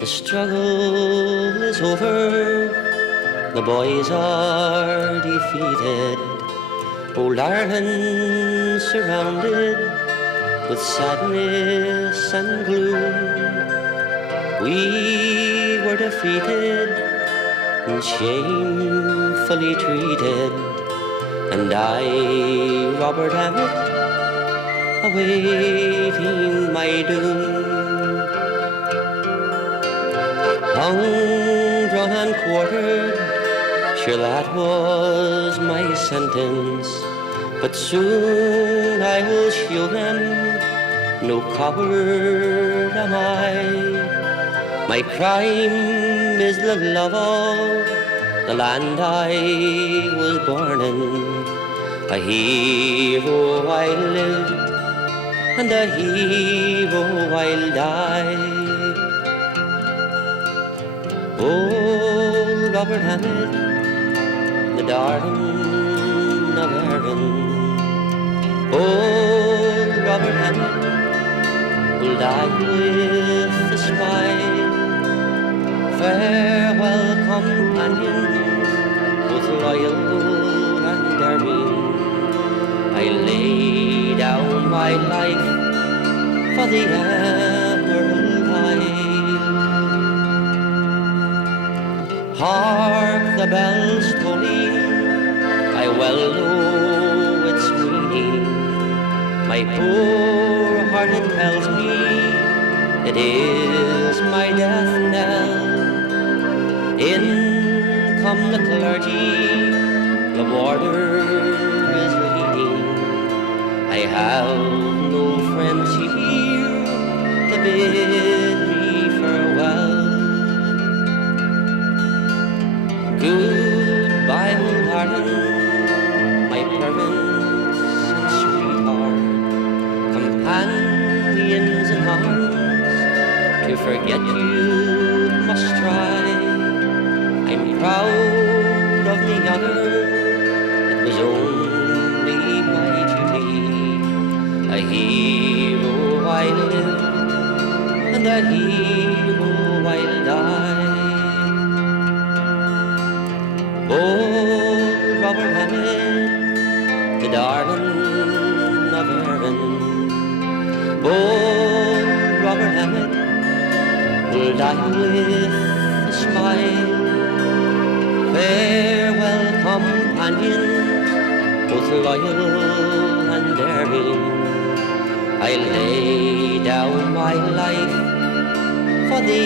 The struggle is over, the boys are defeated. Old Ireland surrounded with sadness and gloom. We were defeated and shamefully treated, and I, Robert Emmet, awaiting my doom. Hung, drawn and quartered, sure that was my sentence, but soon I will show them no coward am I. My crime is the love of the land I was born in. A hero I lived, and a hero I'll die. Oh, Robert Emmet, the darling of Erin. Oh, Robert Emmet will die with the spy. Farewell, companions, both loyal and daring. I lay down my life for the Emerald Isle. Hark the bells tolling, I well know its meaning. My poor heart it tells me it is my death knell. In come the clergy, the border is leading. I have no friends here to bid me farewell. Goodbye, old Ireland, my parents and sweetheart, companions in arms, to forget you must try. I'm proud of me honor, it was only my duty. A hero I live, and a hero I'll die. Oh, Robert Emmet, the darling of Erin. Oh, Robert Emmet will die with a smile. Farewell, companions, both loyal and daring. I lay down my life for the